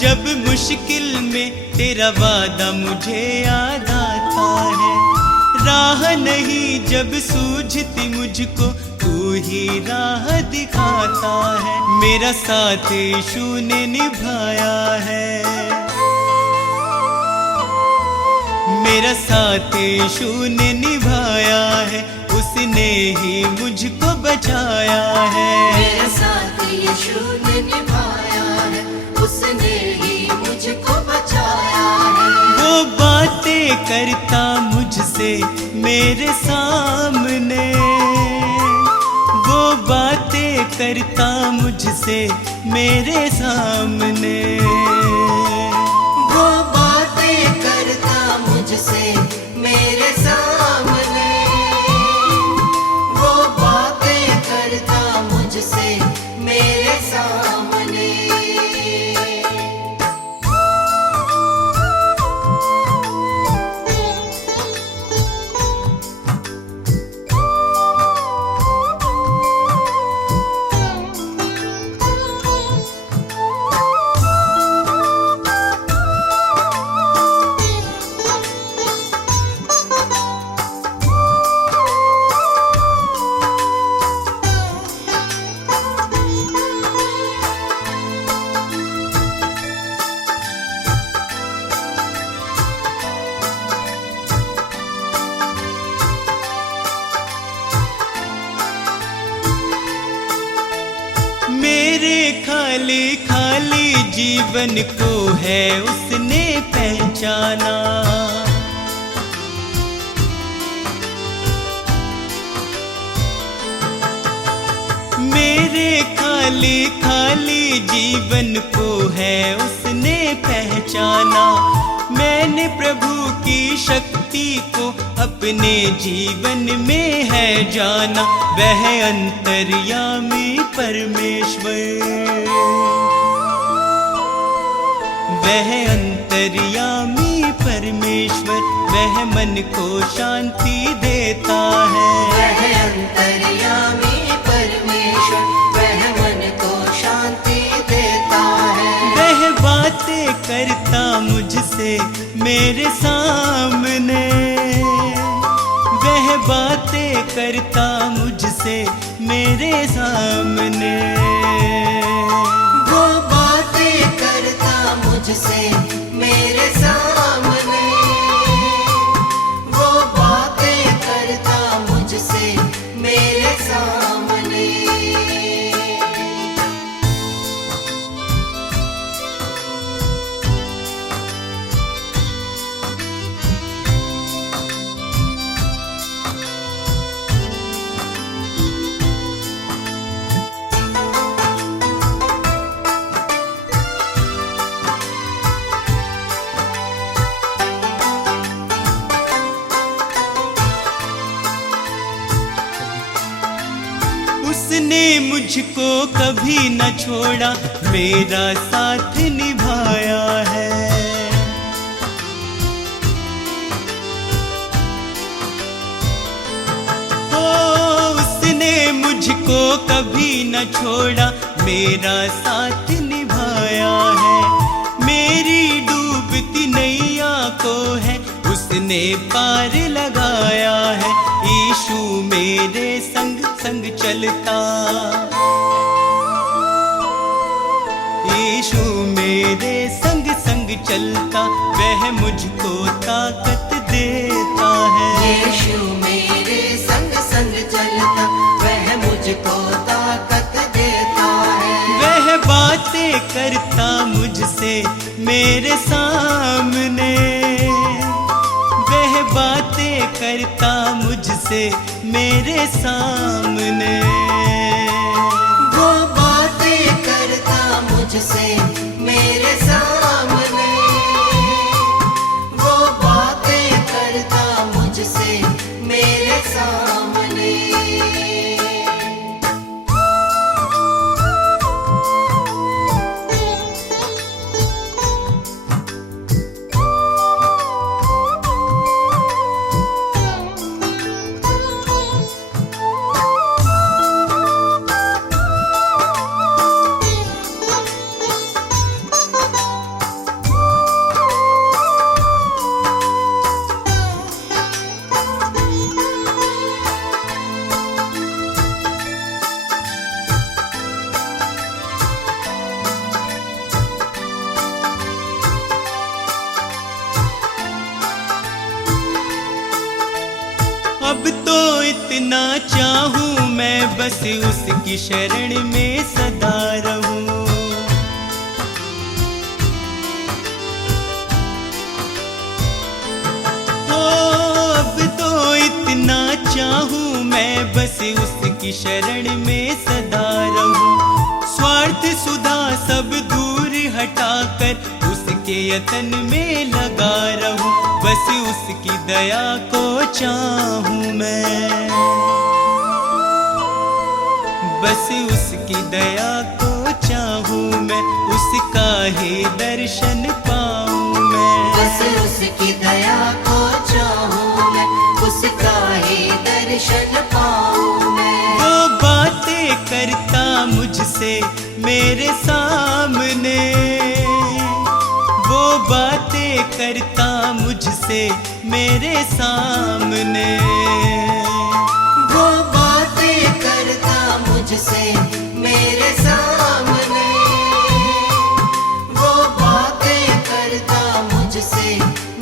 जब मुश्किल में तेरा वादा मुझे याद आता है। राह नहीं जब सूझती मुझको तू ही राह दिखाता है। मेरा साथ यीशु ने निभाया है, मेरा साथ यीशु ने निभाया है, उसने ही मुझको बचाया है। मेरा साथ यीशु ने निभाया है, उसने ही मुझको बचाया है। वो बातें करता मुझसे मेरे सामने, वो बातें करता मुझसे मेरे सामने, वो बातें करता मुझसे मेरे सामने, वो बातें करता मुझसे मेरे सामने। मेरे खाली खाली जीवन को है उसने पहचाना। मेरे खाली खाली जीवन को है उसने पहचाना। मैंने प्रभु की शक्ति को अपने जीवन में है जाना। वह अंतर्यामी परमेश्वर, वह अंतर्यामी परमेश्वर, वह मन को शांति देता है। वह अंतर्यामी परमेश्वर, वह मन को शांति देता है। वह बातें करता मुझसे मेरे सामने, वह बातें करता मुझसे मेरे सामने, वो बातें करता मुझसे मेरे सामने, वो बातें करता मुझसे मेरे सामने। उसने मुझको कभी न छोड़ा, मेरा साथ निभाया है। ओ उसने मुझको कभी न छोड़ा, मेरा साथ निभाया है। मेरी डूबती नैया को है उसने पार लगाया है। यीशु मेरे संग संग चलता, यीशु मेरे संग संग चलता, वह मुझको ताकत देता है। यीशु मेरे संग संग चलता, वह मुझको ताकत देता है। वह बातें करता मुझसे मेरे सामने, वह बातें करता मुझसे मेरे सामने, वो बातें करता मुझसे मेरे सामने, वो बातें करता मुझसे मेरे सामने। इतना चाहूं मैं बस उसकी शरण में सदा रहूं। ओ अब तो इतना चाहूं मैं बस उसकी शरण में सदा रहूं। स्वार्थ सुधा सब दूर हटाकर उसके यतन में लगा रहूं। बस उसकी दया को चाहूं मैं, बस उसकी दया को चाहूं मैं, उसका ही दर्शन पाऊं मैं। बस उसकी दया को चाहूं मैं, उसका ही दर्शन पाऊं मैं। वो बातें करता मुझसे मेरे सामने, वो बातें करता मुझसे मेरे सामने। वो बातें करता मुझसे मेरे सामने, वो बातें करता मुझसे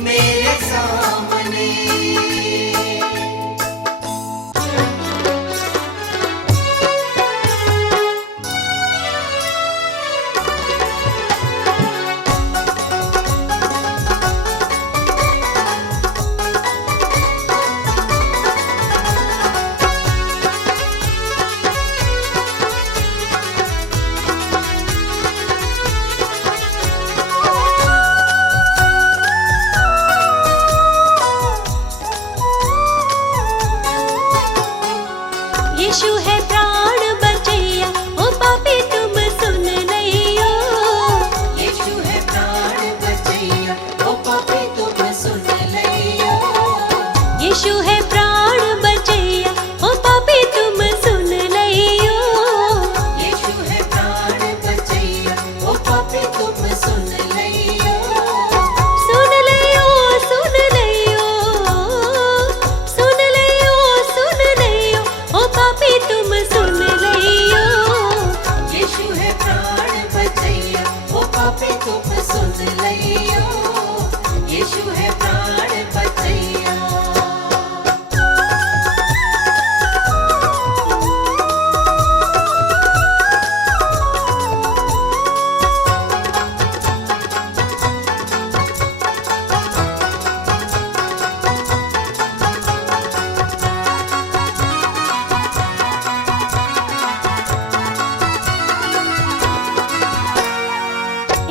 मेरे सामने। यीशु है प्राण बचैया, ओ पापी तुम सुन लियो। यीशु है प्राण बचैया, ओ पापी तुम सुन लियो। यीशु है प्राण बचैया, ओ पापी तुम सुन लियो। यीशु है प्राण बचैया, ओ पापी तुम सुन लियो। सुन लियो, सुन लियो, सुन लियो, सुन लियो, ओ पापी तुम सुन लियो। यीशु है प्राण बचैया, ओ पापी तुम सुन लियो। यीशु है प्राण बचैया।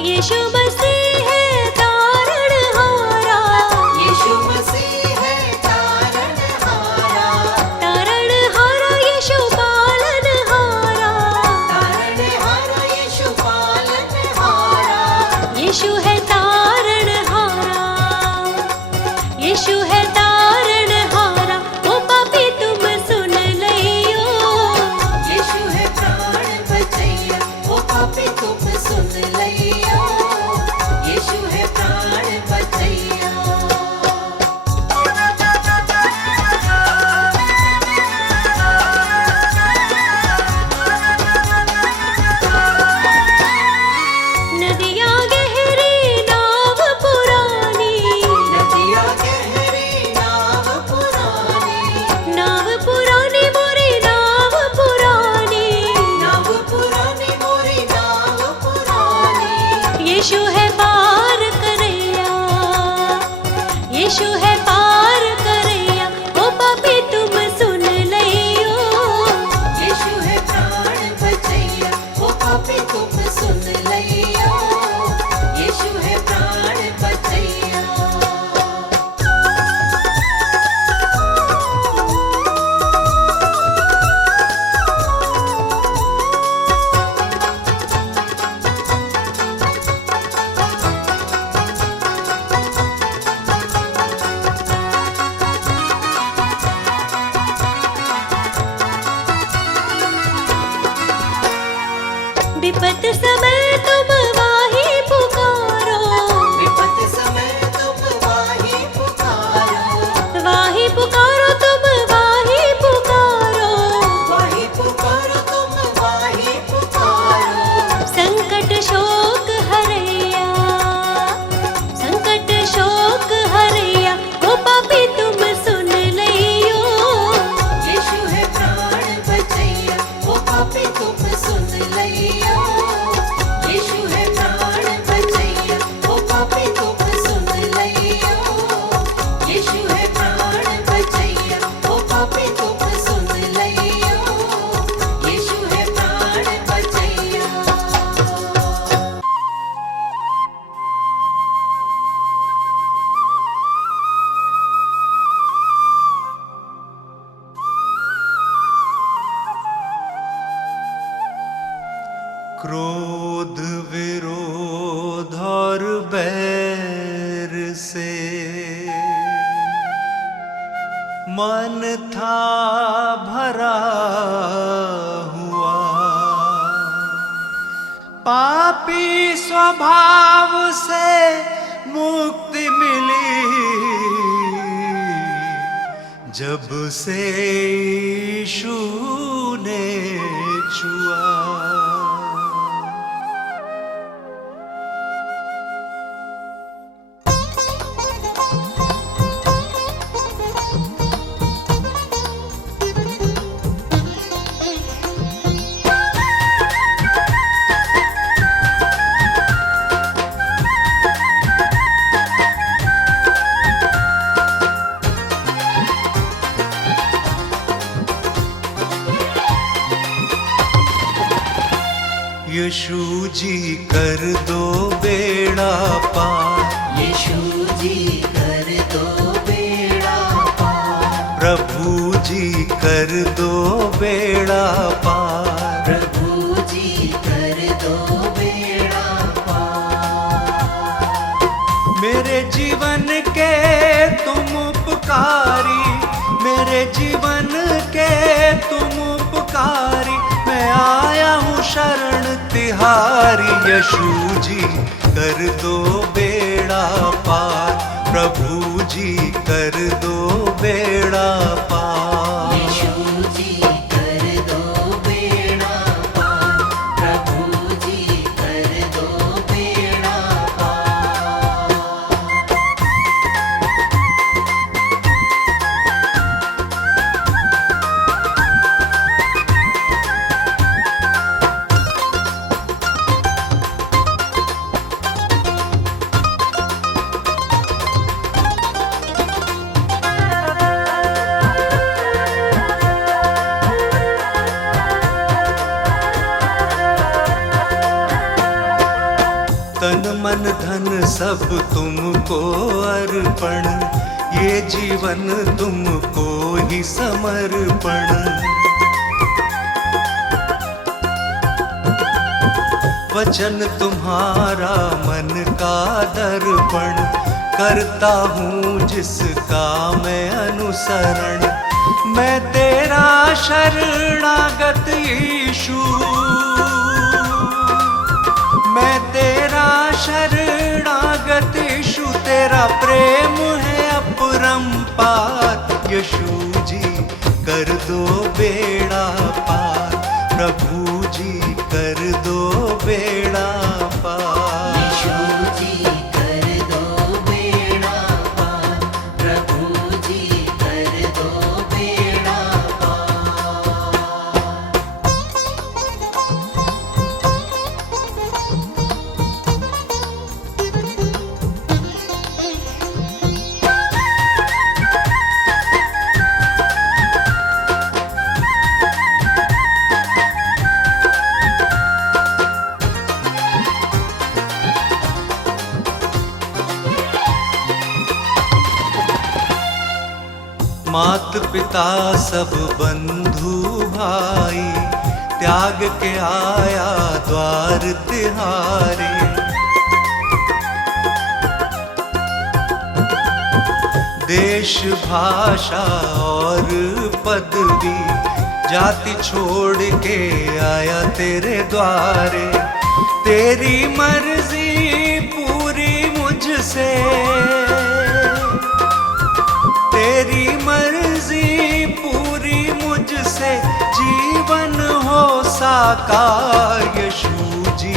यीशु मसीह है तारणहारा, जब से यीशु ने छुआ। यीशु जी कर दो बेड़ा पार, यीशु जी कर दो बेड़ा पार, प्रभु जी कर दो बेड़ा पार, प्रभु जी कर दो बेड़ा पार। मेरे जीवन के तुम उपकारी, मेरे जीवन के तुम उपकारी, मैं आया हूँ शरण तिहारी। यीशु जी कर दो बेड़ा पार, प्रभु जी कर दो बेड़ा पार। यीशु जी कर दो बेड़ा पार, प्रभु जी कर दो बेड़ा पार। तन मन धन सब तुमको अर्पण, ये जीवन तुमको ही समर्पण। वचन तुम्हारा मन का दर्पण, करता हूँ जिसका मैं अनुसरण। मैं तेरा शरणागत यीशु, मैं तेरा शरणागत यीशु, तेरा प्रेम है अपरंपार। यीशु जी कर दो बेड़ा पार, प्रभु जी कर दो बेड़ा पार। यीशु जी कर दो बेड़ा पार, प्रभु जी कर दो बेड़ा पार। मात पिता सब बंधु भाई, त्याग के आया द्वार तिहारे। देश भाषा और पदवी, जाति छोड़ के आया तेरे द्वारे। तेरी मर्जी पूरी मुझसे, तेरी मर्जी पूरी मुझसे, जीवन हो साकार। यीशु जी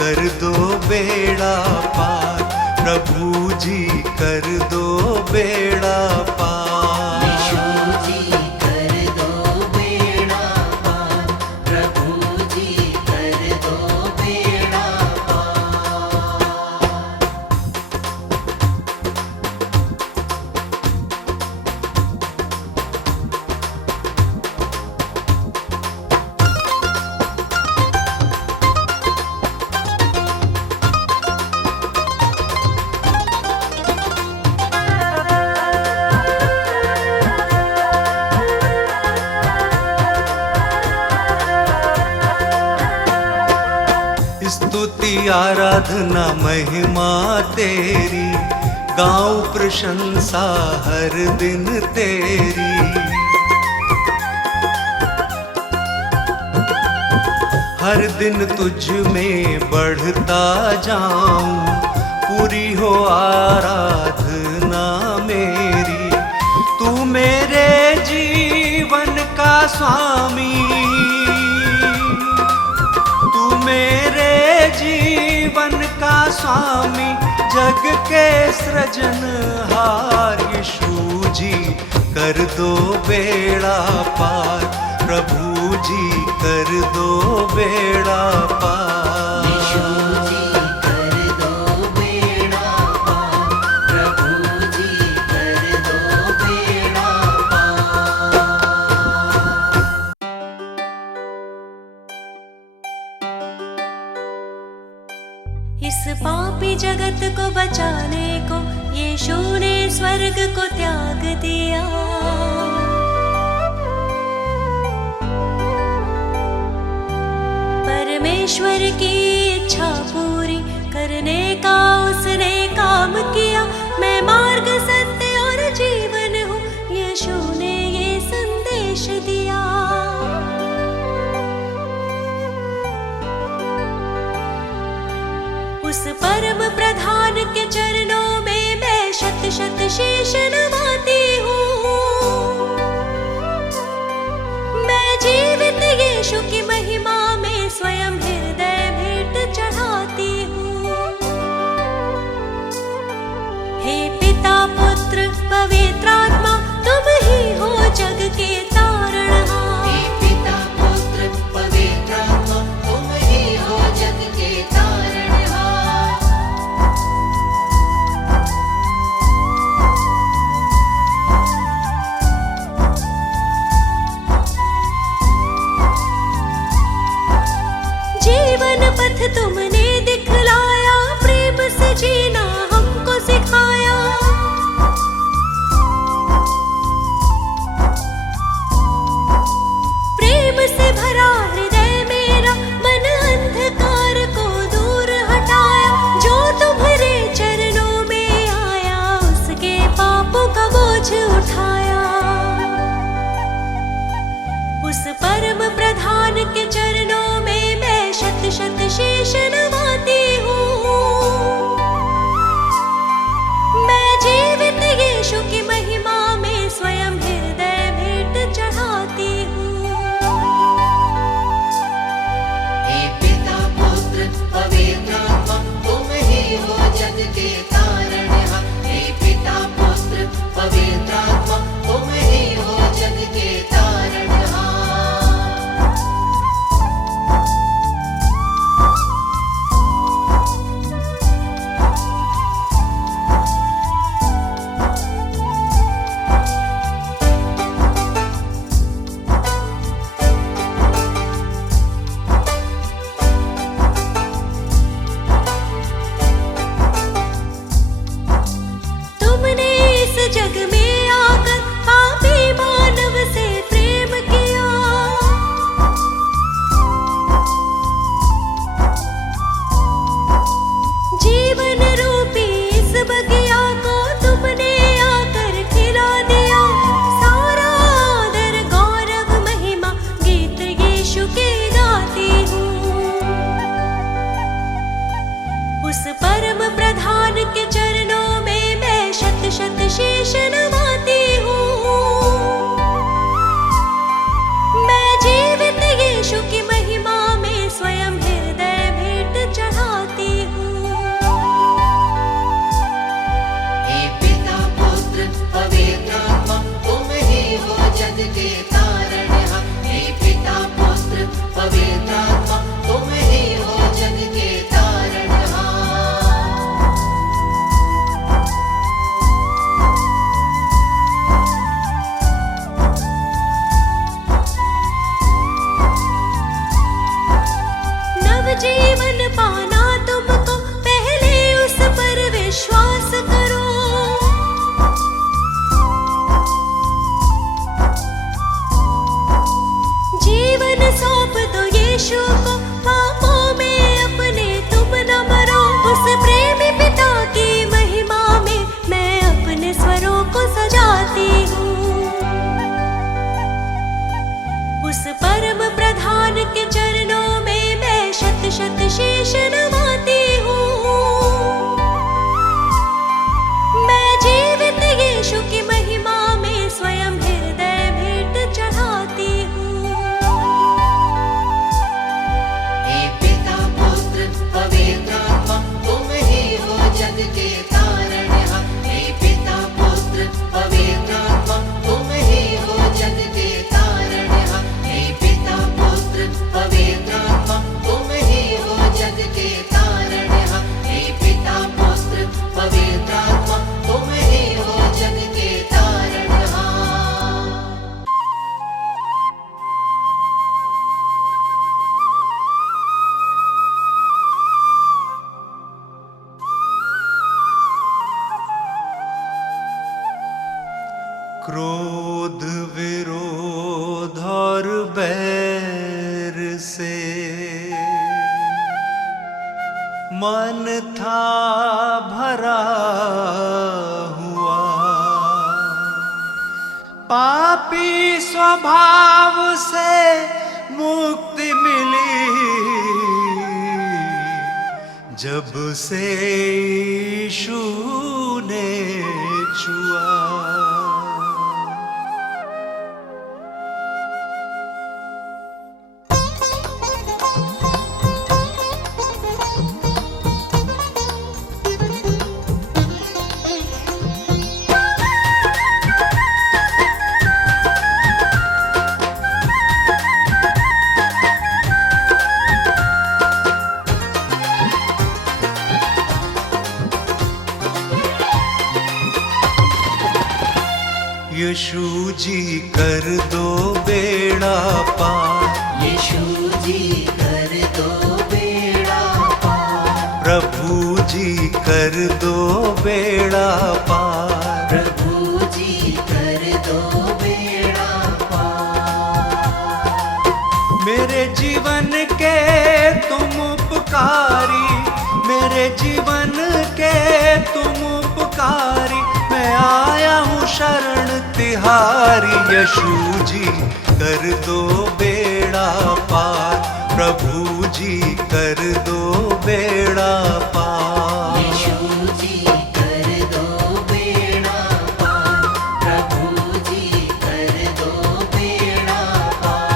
कर दो बेड़ा पार, प्रभु जी कर दो बेड़ा पार। यीशु जी कर दो बेड़ा पार, प्रभु जी कर दो बेड़ा पार। स्तुति आराधना महिमा तेरी, गाऊं प्रशंसा हर दिन तेरी। हर दिन तुझ में बढ़ता जाऊं, पूरी हो आराधना मेरी। तू मेरे स्वामी, तू मेरे जीवन का स्वामी, जग के सृजनहार। यीशु जी कर दो बेड़ा पार, प्रभु जी कर दो बेड़ा पार। यीशु जी कर दो बेड़ा पार, प्रभु जी कर दो बेड़ा पार। इस पापी जगत को बचाने को यीशु ने स्वर्ग को त्याग दिया। परमेश्वर की इच्छा पूरी करने का उसने काम किया। मैं मार्ग, सत्य और जीवन हूँ, यीशु ने ये संदेश दिया। उस परम प्रधान के चरणों में मैं शत शत शीश नवाती हूँ। मैं जीवित यीशु की महिमा में स्वयं हृदय भेंट चढ़ाती हूँ। हे पिता, पुत्र, पवित्र आत्मा, तुम ही हो जग के तारणहार। हे पिता, पुत्र, पवित्र आत्मा, तुम ही हो जग के तारणहार। जीवन पथ तुमने दिखलाया, प्रेम से जीना हमको सिखाया। प्रेम से भरा हृदय मेरा, मन अंधकार को दूर हटाया। जो तुम्हारे चरणों में आया, उसके पापों का बोझ उठाया। उस परम प्रधान के चरणों में मैं शत शत शीश नवाती हूँ। मैं जीवित यीशु की महिमा में स्वयं हृदय भेंट चढ़ाती हूँ। हे पिता, पुत्र, पवित्र आत्मा, तुम ही हो जग के तारणहार। हे पिता, पुत्र, पवित्र आत्मा, तुम ही हो जग के तारणहार। क्रोध विरोध और बैर से मन था भरा हुआ, पापी स्वभाव से मुक्ति मिली जब से यीशु ने छुआ। यीशु जी कर दो बेड़ा पार, यीशु जी कर दो बेड़ा पार, प्रभु जी कर दो बेड़ा पार, प्रभु जी कर दो बेड़ा पार। मेरे जीवन के तुम उपकारी, मेरे जीवन के तुम उपकारी, मैं आया हूँ शरण तिहारी। यीशु जी कर दो बेड़ा पार, प्रभु जी कर दो बेड़ा पार। यीशु जी कर दो बेड़ा पार, प्रभु जी कर दो बेड़ा पार।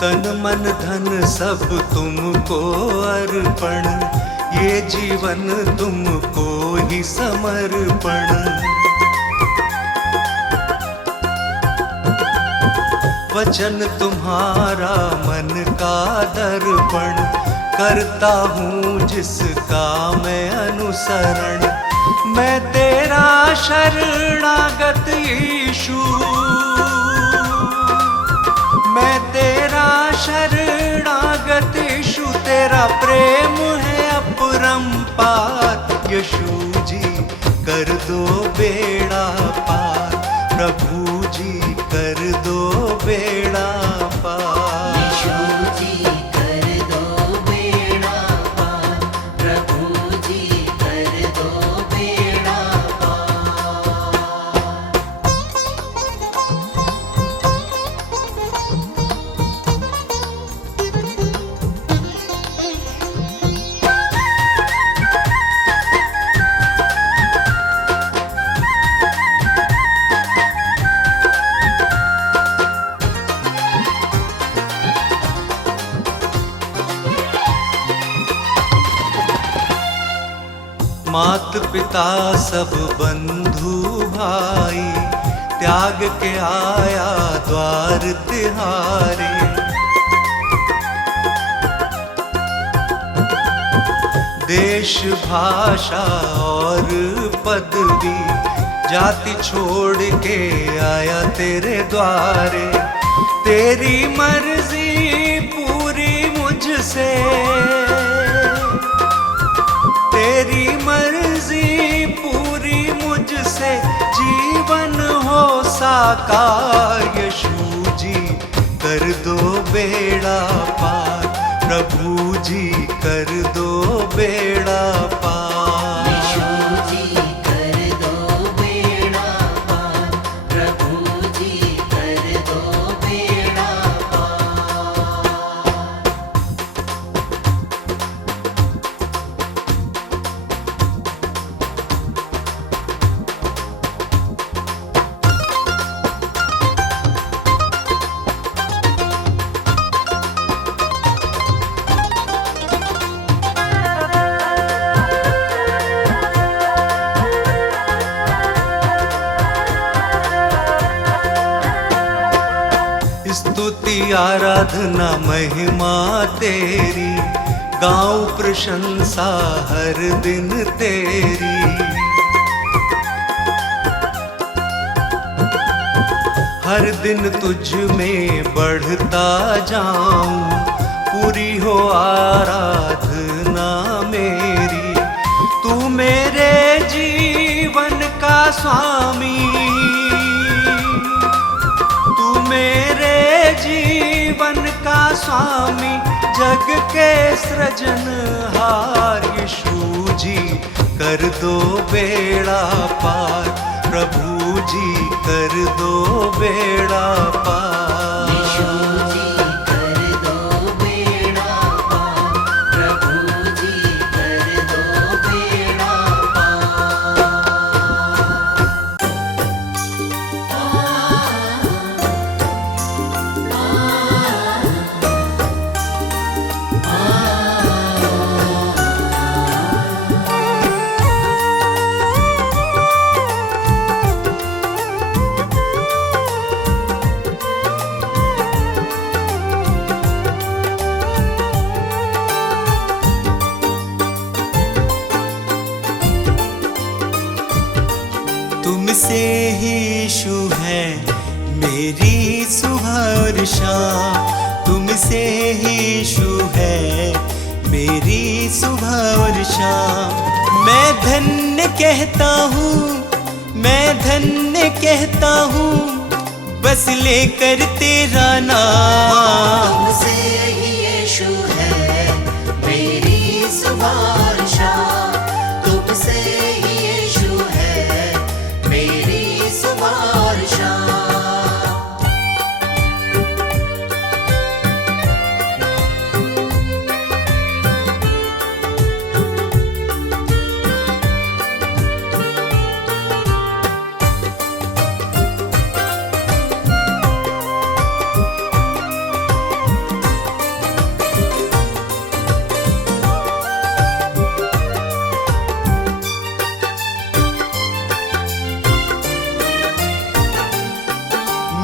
तन मन धन सब तुमको अर्पण, ये जीवन तुमको ही समर्पण। वचन तुम्हारा मन का दर्पण, करता हूँ जिसका मैं अनुसरण। मैं तेरा शरणागत यीशु, मैं तेरा शरणागत यीशु, तेरा प्रेम है अपरंपार। यीशु जी कर दो बेड़ा पार, प्रभु जी कर दो बेड़ा पार। यीशु जी कर दो बेड़ा पार, प्रभु जी कर दो बेड़ा पार। मात पिता सब बंधु भाई, त्याग के आया द्वार तिहारे। देश भाषा और पदवी, जाति छोड़ के आया तेरे द्वारे। तेरी मर्जी पूरी मुझसे, तेरी मर्जी पूरी मुझसे, जीवन हो साकार। यीशु जी कर दो बेड़ा पार, प्रभु जी कर दो बेड़ा पार। यीशु जी कर दो बेड़ा पार, प्रभु जी कर दो बेड़ा पार। स्तुति आराधना महिमा तेरी, गाऊं प्रशंसा हर दिन तेरी। हर दिन तुझ में बढ़ता जाऊं, पूरी हो आराधना मेरी। तू मेरे जीवन का स्वामी, तू मेरे जीवन का स्वामी, जग के सृजनहार। यीशु जी कर दो बेड़ा पार, प्रभु जी कर दो बेड़ा पार। यीशु जी कर दो बेड़ा पार, प्रभु जी कर दो बेड़ा पार। तुमसे ही यीशु है मेरी सुबह और शाम, तुमसे ही यीशु है मेरी सुबह और शाम। मैं धन्य कहता हूँ, मैं धन्य कहता हूँ, बस लेकर तेरा नाम। तुमसे ही यीशु है मेरी सुबह और शाम, तुमसे ही यीशु है मेरी सुबह और शाम।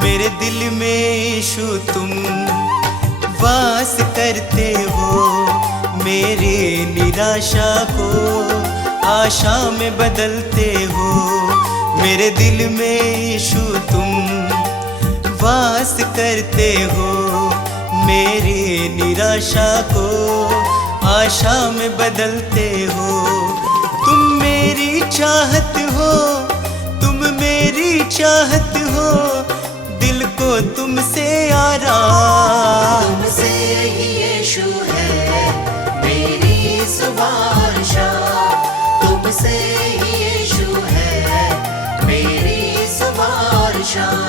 मेरे दिल में यीशु तुम वास करते हो, मेरे निराशा को आशा में बदलते हो। मेरे दिल में यीशु तुम वास करते हो, मेरे निराशा को आशा में बदलते हो। तुम मेरी चाहत हो, तुम मेरी चाहत हो, दिल को तुमसे आराम। तुमसे ही यीशु है मेरी सुबह और शाम, तुमसे ही यीशु है मेरी सुबह और शाम।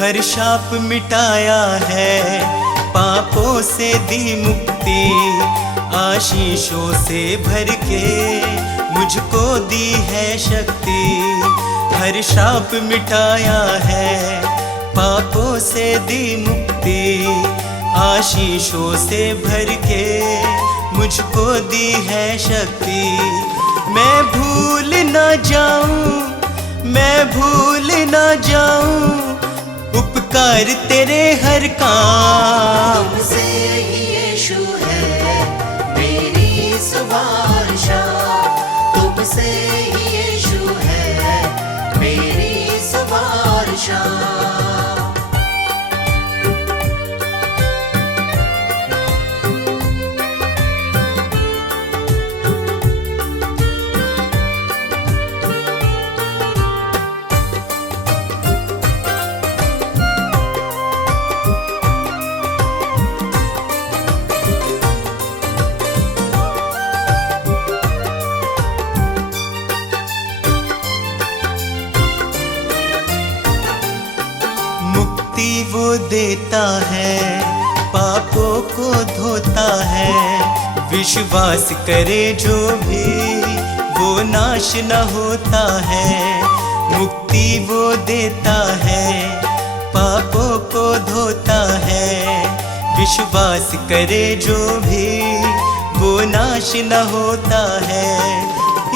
हर शाप मिटाया है, पापों से दी मुक्ति, आशीषों से भर के मुझको दी है शक्ति। हर शाप मिटाया है, पापों से दी मुक्ति, आशीषों से भर के मुझको दी है शक्ति। मैं भूल ना जाऊं, मैं भूल ना जाऊं, उपकार तेरे हर काम। तुमसे ही यीशु है मेरी सुबह और शाम, तुमसे ही यीशु है मेरी सुबह और शाम। मुक्ति वो देता है, पापों को धोता है। विश्वास करे जो भी वो नाश न होता है। मुक्ति वो देता है, पापों को धोता है। विश्वास करे जो भी वो नाश न होता है।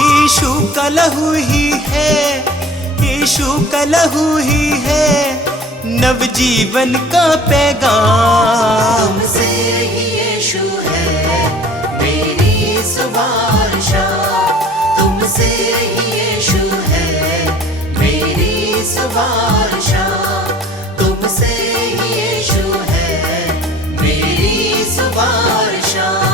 यीशु का लहू ही है, यीशु का लहू ही है नवजीवन का पैगाम। तुमसे ही यीशु है मेरी सुबह शाम, तुमसे ही यीशु है मेरी सुबह शाम, तुमसे ही यीशु है मेरी सुबह शाम।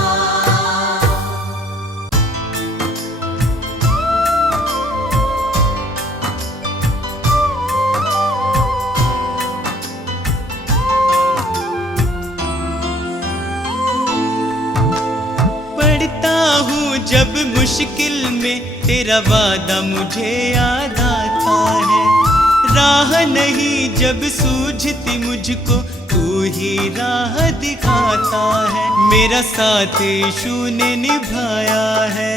जब मुश्किल में तेरा वादा मुझे याद आता है। राह नहीं जब सूझती मुझको तू ही राह दिखाता है। मेरा साथ यीशु ने निभाया है,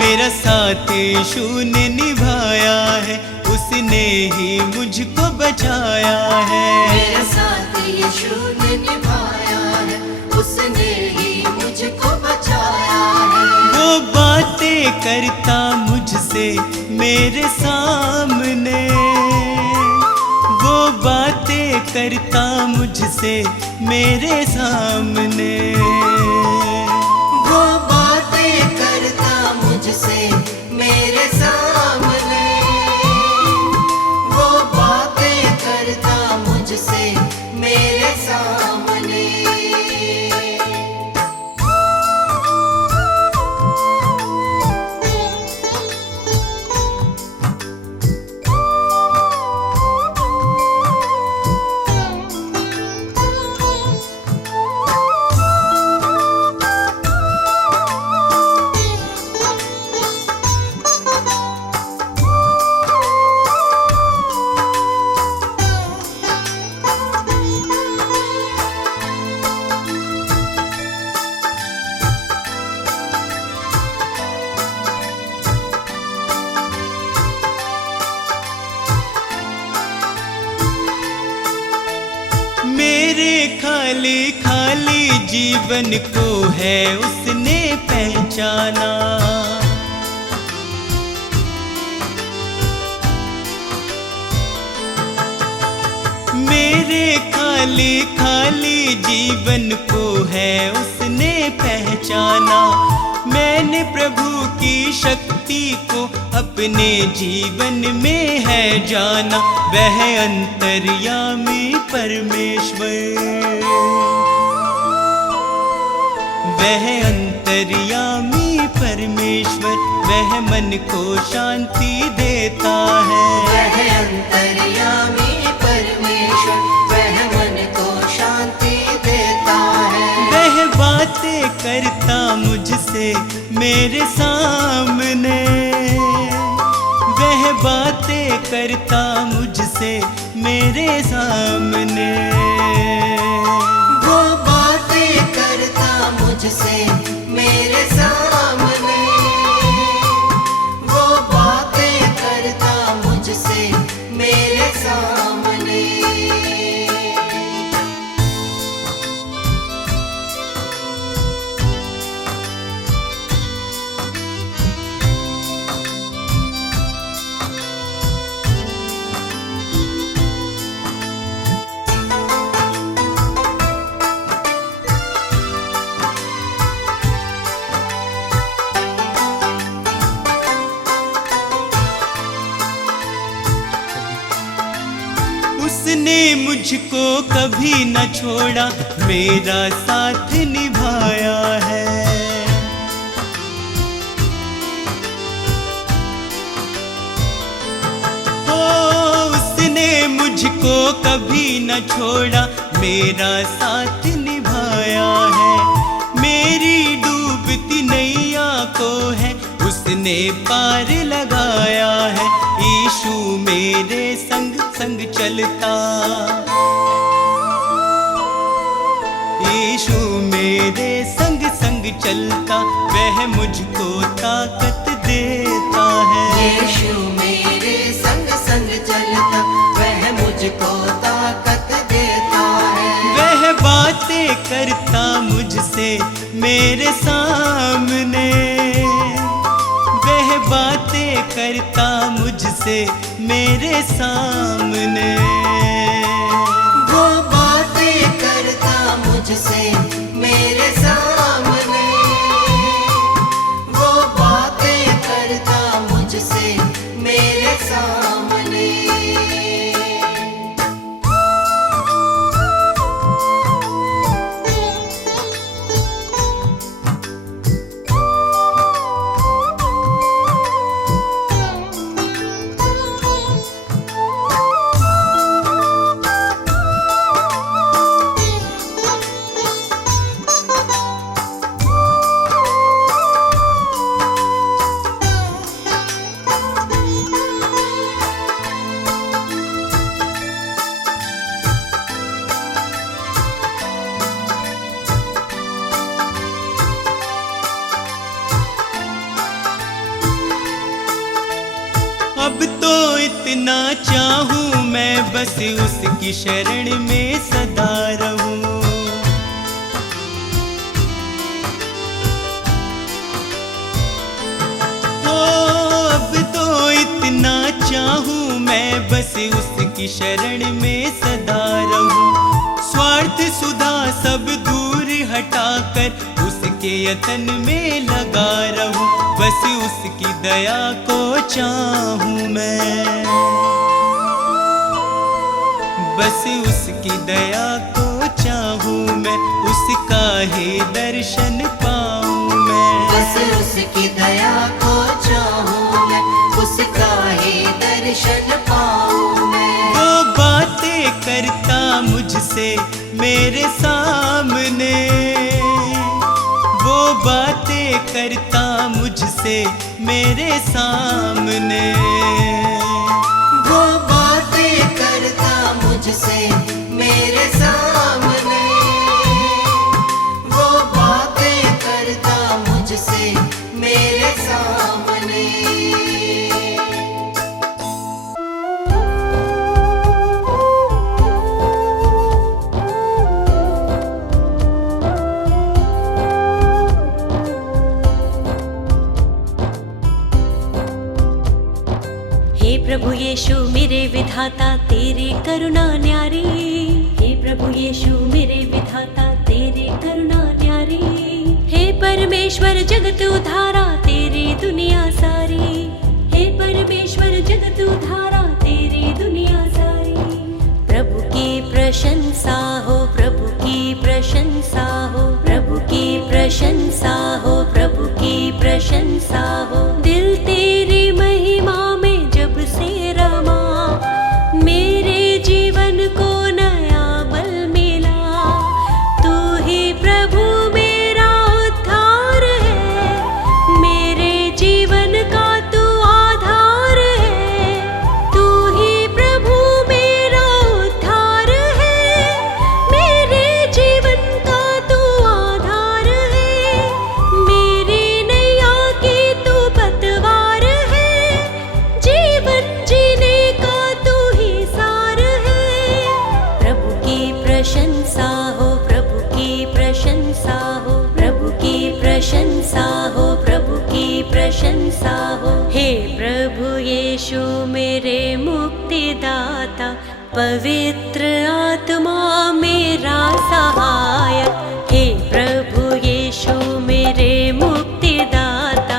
मेरा साथ यीशु ने निभाया है। उसने ही मुझको बचाया है। मेरा साथ यीशु ने निभाया है, उसने ही मुझको बचाया है। वो बातें करता मुझसे मेरे सामने, वो बातें करता मुझसे मेरे सामने, वो बातें करता मुझसे मेरे सामने, वो बातें करता मुझसे मेरे सामने। मेरे खाली खाली जीवन को है उसने पहचाना। मेरे खाली खाली जीवन को है उसने पहचाना। मैंने प्रभु की शक्ति को अपने जीवन में है जाना। वह अंतर्यामी परमेश्वर, वह अंतर्यामी परमेश्वर, वह मन को शांति देता है। वह अंतर्यामी परमेश्वर, वह मन को शांति देता है। वह बातें करता मुझसे मेरे सामने, वह बातें करता मुझसे मेरे सामने, वो बातें करता मुझसे मेरे सामने, वो बातें करता मुझसे मेरे सामने। उसने मुझको कभी न छोड़ा, मेरा साथ निभाया है। ओ उसने मुझको कभी न छोड़ा, मेरा साथ निभाया है। मेरी डूबती नैया को है उसने पार लगाया है। यीशु मेरे संग संग चलता, यीशु मेरे संग संग चलता, वह मुझको ताकत देता है। यीशु मेरे संग संग चलता, वह मुझको ताकत देता है। वह बातें करता मुझसे मेरे सामने, वह बातें करता मुझसे मेरे सामने। वो बातें करता मुझसे मेरे सामने, वो बातें करता मुझसे मेरे सामने। अब तो इतना चाहूं मैं, बस उसकी शरण में सदा रहूं। हो अब तो इतना चाहूं मैं, बस उसकी शरण में सदा रहूं। स्वार्थ सुधा सब दूर हटाकर उसके यतन में लगा रहूं, बस उसकी दया को चाहूं मैं, बस उसकी दया को चाहूं मैं, उसका ही दर्शन पाऊं मैं। बस उसकी दया को चाहूं मैं, उसका ही दर्शन पाऊं मैं। वो बातें करता मुझसे मेरे सामने, वो बातें करता मुझसे मेरे सामने। वो बातें करता मुझसे मेरे सामने, वो बातें करता मुझसे मेरे सामने। प्रभु यीशु मेरे विधाता तेरी करुणा न्यारी, हे प्रभु यीशु मेरे विधाता तेरी करुणा न्यारी। हे परमेश्वर जगत उधारा तेरी दुनिया सारी, हे परमेश्वर जगत उधारा तेरी दुनिया सारी। प्रभु की प्रशंसा हो, प्रभु की प्रशंसा हो, प्रभु की प्रशंसा हो, प्रभु की प्रशंसा हो। दिल तेरी महिमा में जब से रमा, मेरे जीवन को नया बल मिला। तू ही प्रभु मेरा उद्धार है, मेरे जीवन का तू आधार है। तू ही प्रभु मेरा उद्धार है, मेरे जीवन का तू आधार है। मेरी नैया की तू पतवार है, जीवन जीने का तू ही सार है। प्रभु की प्रशंसा हो, प्रभु की प्रशंसा हो, प्रभु की प्रशंसा हो, प्रभु की प्रशंसा हो। हे प्रभु यीशु मेरे मुक्तिदाता, पवित्र आत्मा मेरा सहायक। हे प्रभु यीशु मेरे मुक्तिदाता,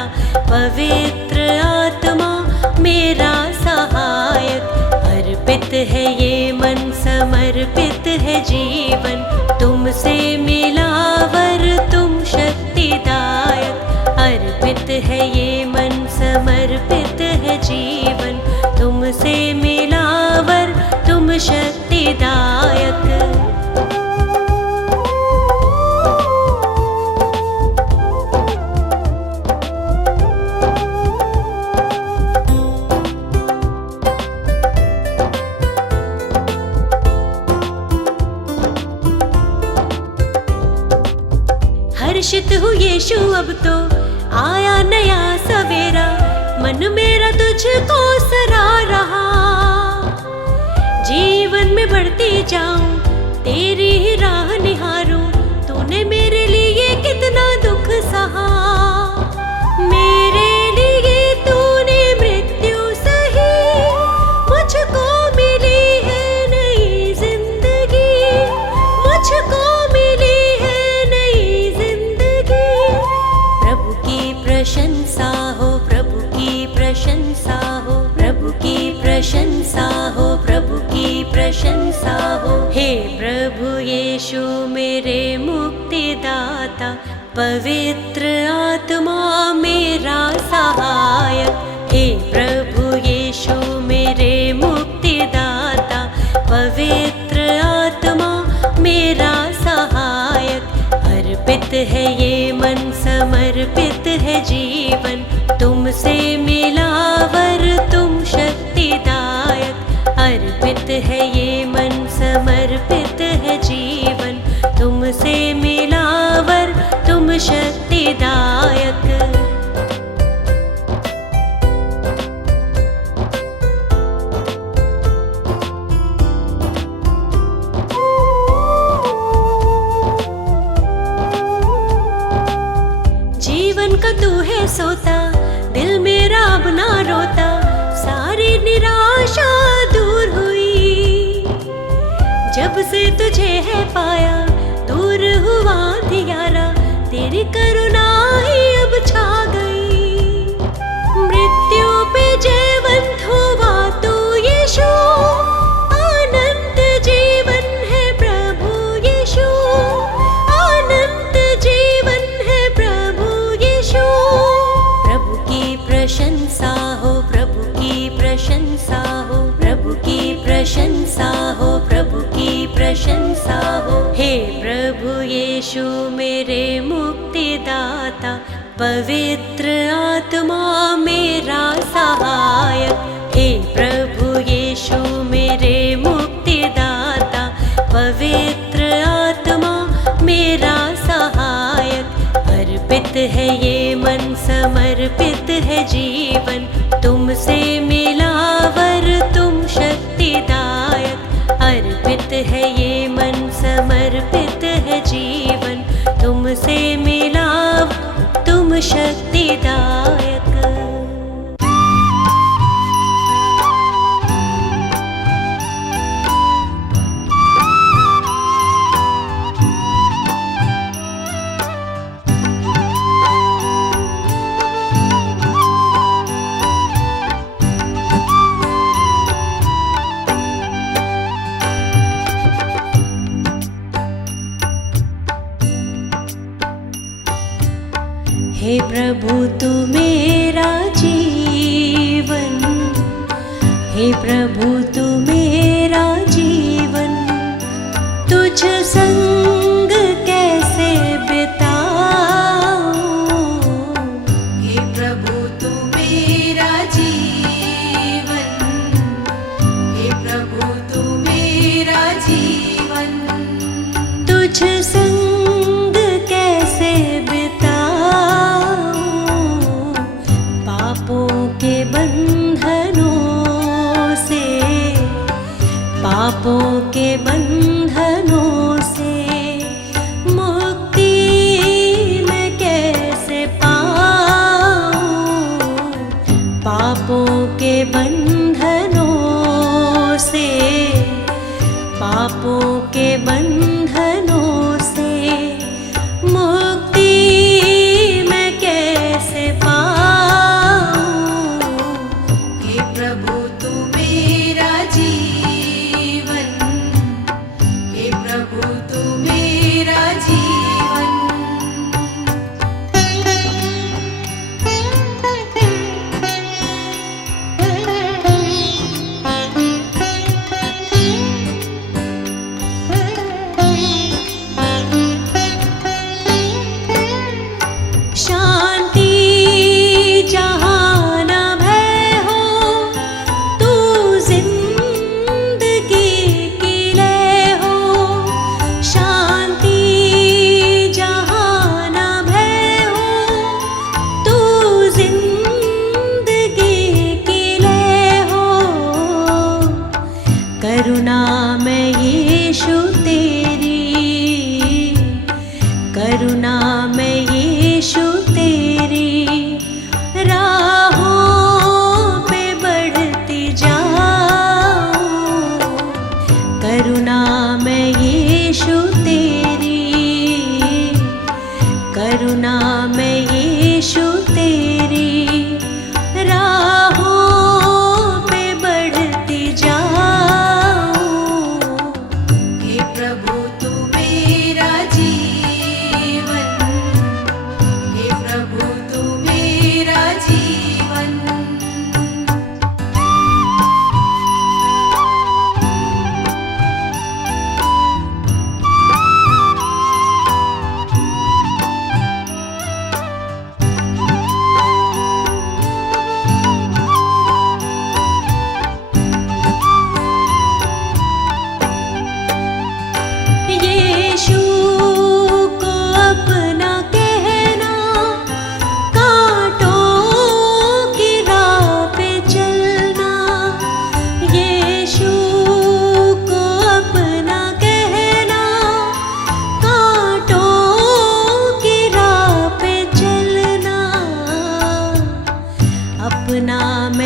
पवित्र आत्मा मेरा सहायक। अर्पित है ये मन, समर्पित है जीवन, तुमसे मिला वर तुम शक्तिदायक। अर्पित है ये मन, समर्पित है जीवन, तुमसे मिला वर तुम शक्तिदायक। यीशु अब तो आया नया सवेरा, मन मेरा तुझको सरा रहा। जीवन में बढ़ती जाऊं, तेरी ही राह निहारूं, तूने मेरे लिए कितना दुख सहा। मेरे लिए तूने मृत्यु सही, मुझको मिली है नई जिंदगी, मुझको मिली है नई जिंदगी। प्रभु की प्रशंसा हो, प्रभु की प्रशंसा हो, प्रभु की प्रशंसा हो, प्रभु की प्रशंसा हो। हे प्रभु यीशु मेरे मुक्तिदाता, पवित्र आत्मा मेरा सहायक। हे प्रभु यीशु मेरे मुक्तिदाता, पवित्र आत्मा मेरा सहायक। अर्पित है ये मन, समर्पित है जीवन, तुमसे मिला वर तुम शक्तिदायक। अर्पित है ये मन, समर्पित है जीवन, तुमसे मिला वर तुम शक्तिदायक। जीवन का तू है सोता, दिल मेरा अब ना रोता, सारी निराशा दूर हुई। जब से तुझे है पाया, दूर हुआ अंधियारा, तेरी करुणा ही अब छा गई। मृत्यु पे जयवंत हुआ तू यीशु, अनंत जीवन है प्रभु यीशु, अनंत जीवन है प्रभु यीशु। प्रभु की प्रशंसा हो, प्रभु की प्रशंसा हो, प्रभु की प्रशंसा हो, प्रभु की प्रशंसा हो। हे प्रभु यीशु मेरे मुक्तिदाता, पवित्र आत्मा मेरा सहायक। हे प्रभु यीशु मेरे मुक्तिदाता, पवित्र आत्मा मेरा सहायक। अर्पित है ये मन, समर्पित है जीवन, तुमसे मिला वर तुम शक्तिदायक। अर्पित है ये मन, समर्पित है जीवन, तुमसे मिला तुम शक्तिदायक। हे प्रभु तू मेरा जीवन, हे प्रभु तू मेरा जीवन, तुझ संग कैसे बिताऊं। हे प्रभु तू मेरा जीवन, हे प्रभु तू मेरा जीवन, तुझ संग कैसे बिताऊं। पापों के बंधनों से, पापों के बंधनों से मुक्ति मैं कैसे पाऊं। पापों के बंधनों से, पापों के बंधनों से मुक्ति मैं कैसे पाऊं। हे प्रभु तू मेरा जीवन, हे प्रभु तू मेरा जीवन।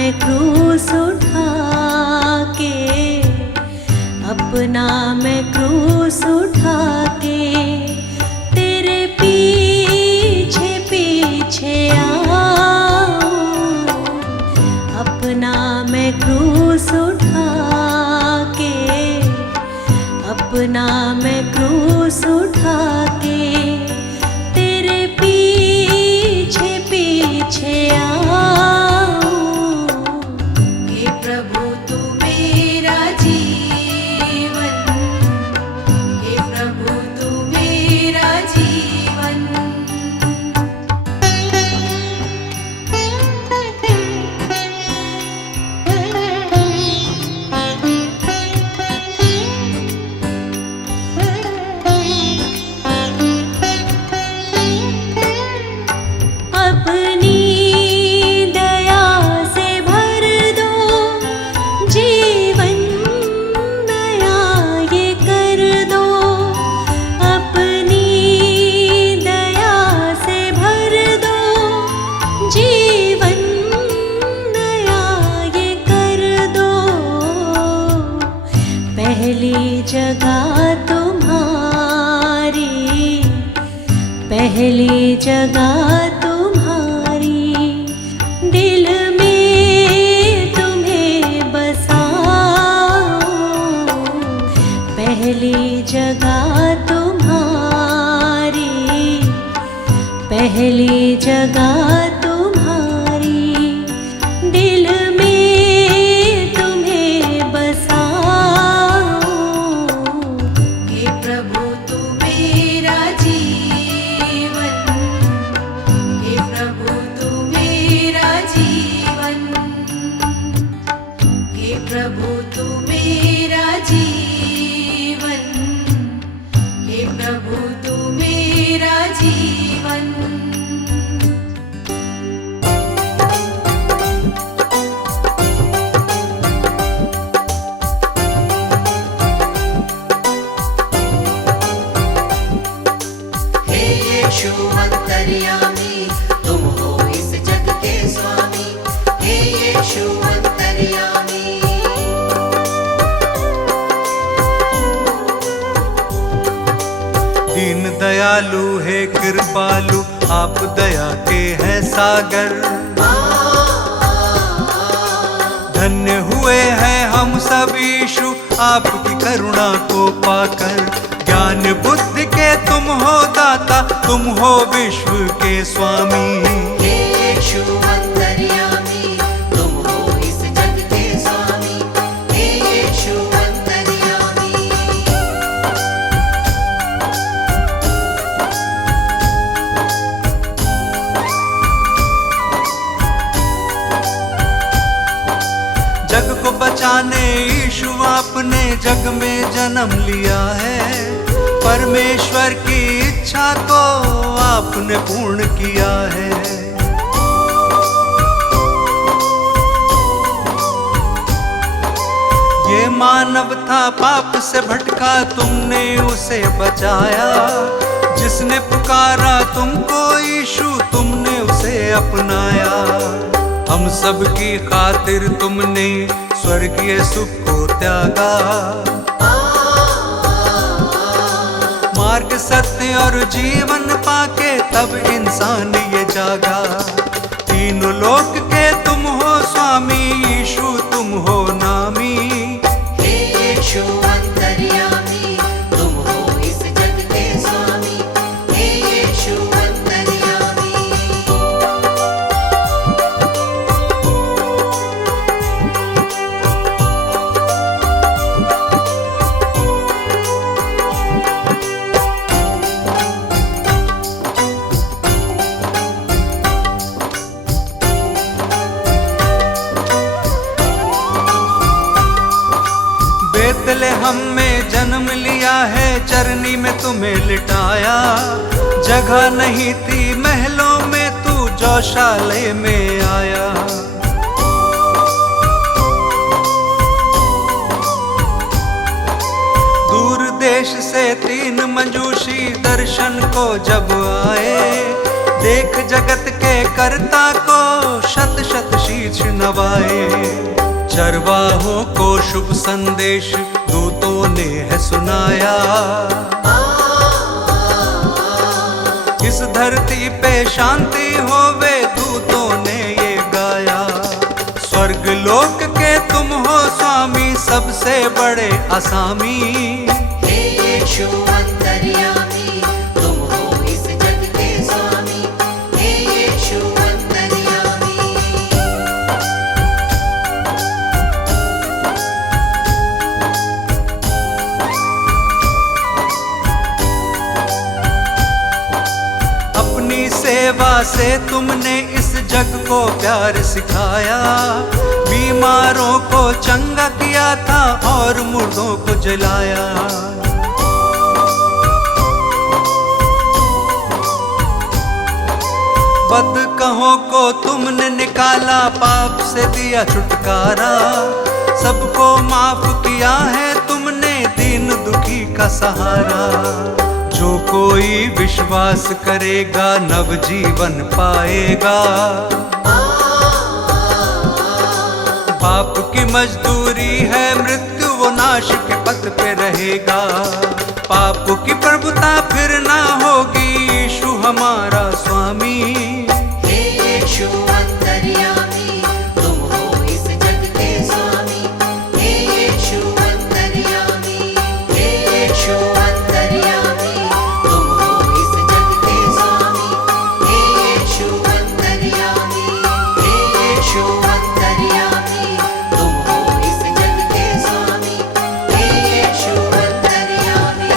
मैं क्रूस उठा के, अपना मैं क्रूस उठा के तेरे पीछे पीछे आऊं। अपना मैं क्रूस उठा के, अपना मैं क्रूस उठा के तेरे पीछे पीछे आऊं। हे प्रभु तू मेरा जीवन, हे प्रभु तू मेरा जीवन। अपनी दया से भर दो, जीवन नया ये कर दो। अपनी दया से भर दो, जीवन नया ये कर दो। पहली जगह तुम्हारी, पहली जगह तुम्हारी, दिल में तुम्हें बसाऊं। पहली जगह तुम्हारी, पहली जगह तुम्हारी, दिल में तुम्हें बसाऊं। हे प्रभु तू मेरा जीवन, हे प्रभु तू मेरा जीवन, हे प्रभु तू मेरा जीवन, हे प्रभु तू मेरा जीवन। हे यीशु अंतर्यामी, तुम हो इस जग के स्वामी। हे यीशु अंतर्यामी, दीन दयालु है कृपालु, आप दया के हैं सागर। धन्य हुए हैं हम सब यीशु, आपकी करुणा को पाकर। ज्ञान बुद्धि के तुम हो दाता, तुम हो विश्व के स्वामी। हे यीशु अंतर्यामी, तुम हो इस जग के स्वामी। हे यीशु अंतर्यामी, जग को बचाने यीशु आपने जग में जन्म लिया है। परमेश्वर की इच्छा को आपने पूर्ण किया है। ये मानव था पाप से भटका, तुमने उसे बचाया। जिसने पुकारा तुमको यीशु, तुमने उसे अपनाया। हम सब की खातिर तुमने स्वर्गीय सुख को त्यागा। मार्ग सत्य और जीवन पाके तब इंसान ये जागा। तीनों लोक के तुम हो स्वामी, यीशु तुम हो नामी। हे यीशु अंतर्यामी, तुम हो इस जग के स्वामी। हे यीशु अंतर्यामी, बेतलेहम में जन्म लिया है, चरनी में तुम्हें लिटाया। जगह नहीं थी महलों में, तू गौशाले में आया। दूर देश से 3 मंजूषी दर्शन को जब आए, देख जगत के कर्ता को शत शत शीश शीश नवाए। चरवाहों को शुभ संदेश दूतों ने है सुनाया। इस धरती पे शांति होवे दूतों ने ये गाया। स्वर्ग लोक के तुम हो स्वामी सबसे बड़े असामी। हे यीशु अंतर्यामी तुम हो इस जग के स्वामी। हे यीशु अंतर्यामी। अपनी सेवा से तुमने इस जग को प्यार सिखाया। बीमारों को चंगा किया था और मुर्दों को जलाया। बदकहों को तुमने निकाला, पाप से दिया छुटकारा। सबको माफ किया है तुमने, दीन दुखी का सहारा। जो कोई विश्वास करेगा नवजीवन पाएगा। पाप की मजदूरी है मृत्यु, वो नाश के पथ पे रहेगा। पाप की प्रभुता फिर ना होगी, यीशु हमारा स्वामी। हे यीशु अंतर्यामी तुम हो इस जग के स्वामी। हे यीशु अंतर्यामी। हे यीशु अंतर्यामी तुम हो इस जग के स्वामी। हे यीशु अंतर्यामी। हे यीशु अंतर्यामी तुम हो इस जग के स्वामी। हे यीशु अंतर्यामी।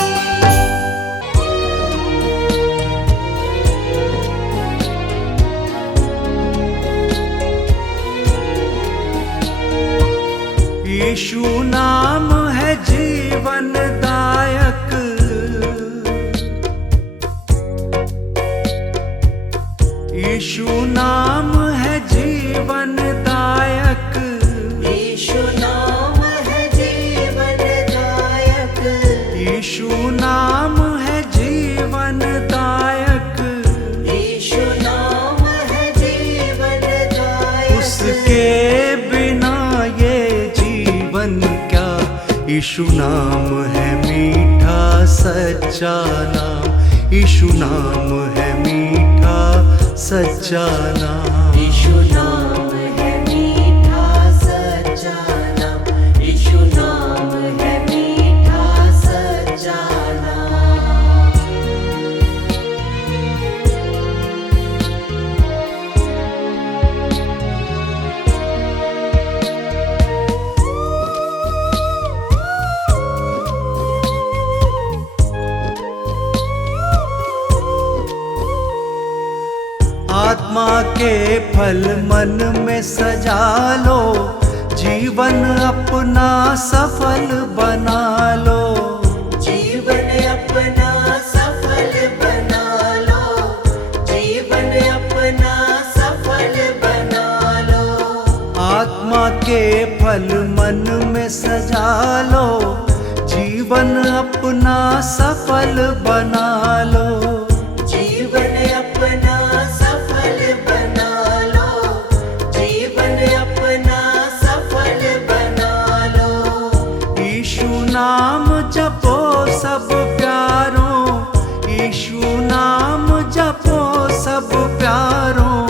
यीशु नाम है जीवन दायक। यीशु नाम है जीवन दायक। यीशु नाम है जीवन दायक। यीशु नाम है जीवन दायक। यीशु नाम है जीवन दायक। उसके बिना ये जीवन क्या। यीशु नाम है मीठा सच्चा नाम। यीशु नाम है मीठा सच्चा नाम। यीशु नाम है मीठा सच्चा नाम। यीशु नाम है मीठा सच्चा नाम। आत्मा के फल मन में सजा लो, जीवन अपना सफल बना लो। जीवन अपना सफल बना लो। जीवन अपना सफल बना लो। आत्मा के फल मन में सजा लो, जीवन अपना सफल बना लो। जीवन अपना सफल बना लो। जीवन अपना सफल बना लो। यीशु नाम जपो सब प्यारों। यीशु नाम जपो सब प्यारों।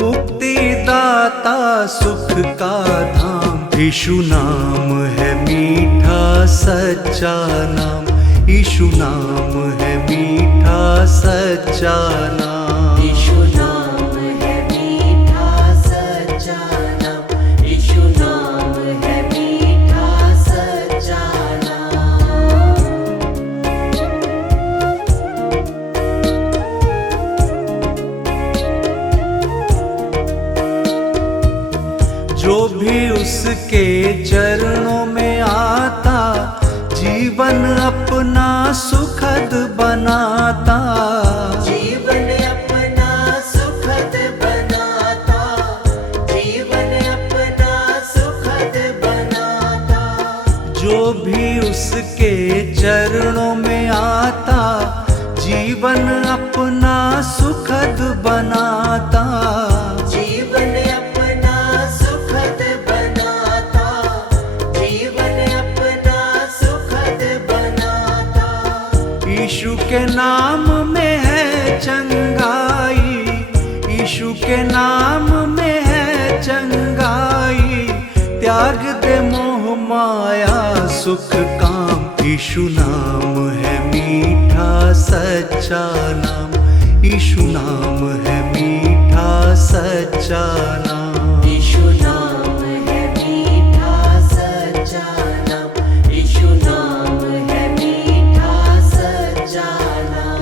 मुक्ति दाता सुख का धाम। यीशु नाम है मीठा सच्चा नाम। यीशु नाम है मीठा सच्चा नाम। यीशु नाम है मीठा सच्चा नाम। यीशु नाम है मीठा सच्चा नाम। जो भी उसके चरणों में आता, जीवन अपना सुखद बनाता। जीवन अपना सुखद बनाता। जीवन अपना सुखद बनाता। जो भी उसके चरणों में आता, जीवन अपना सुखद बनाता। जीवन अपना के नाम में है चंगाई, यीशु के नाम में है चंगाई। त्याग दे मोह माया सुख काम, यीशु नाम है मीठा सच्चा नाम, यीशु नाम है मीठा सच्चा नाम। यीशु नाम है मीठा सच्चा नाम, यीशु नाम है मीठा सच्चा नाम।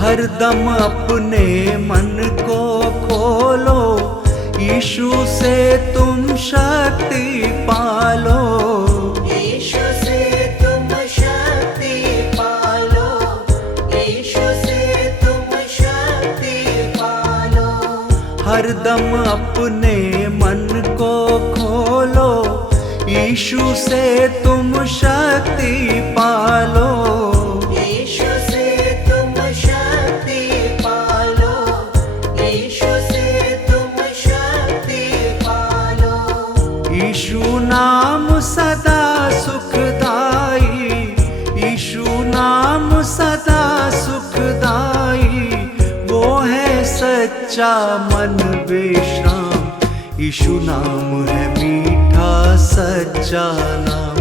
हरदम अपने मन को खोलो, यीशु से तुम शक्ति पालो। यीशु से तुम शक्ति पालो, यीशु से तुम शक्ति पालो। हरदम अपने मन को खोलो, यीशु से तुम शक्ति पालो। यीशु से तुम शक्ति पालो, यीशु से तुम शक्ति पालो। यीशु नाम सदा सुखदाई, यीशु नाम सदा सुखदाई। वो है सच्चा मन विश्राम, यीशु नाम है मीठा सच्चा नाम,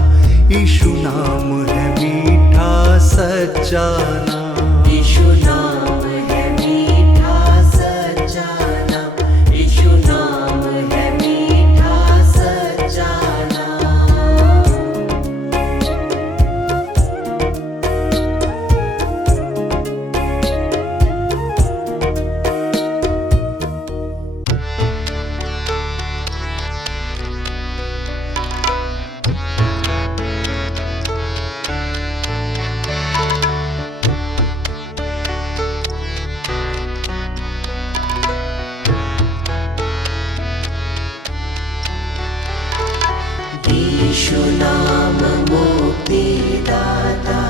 यीशु नाम है मीठा सच्चा नाम। यीशु नाम है मीठा सच्चा नाम, यीशु नाम है मीठा सच्चा नाम। यीशु नाम मुक्तिदाता,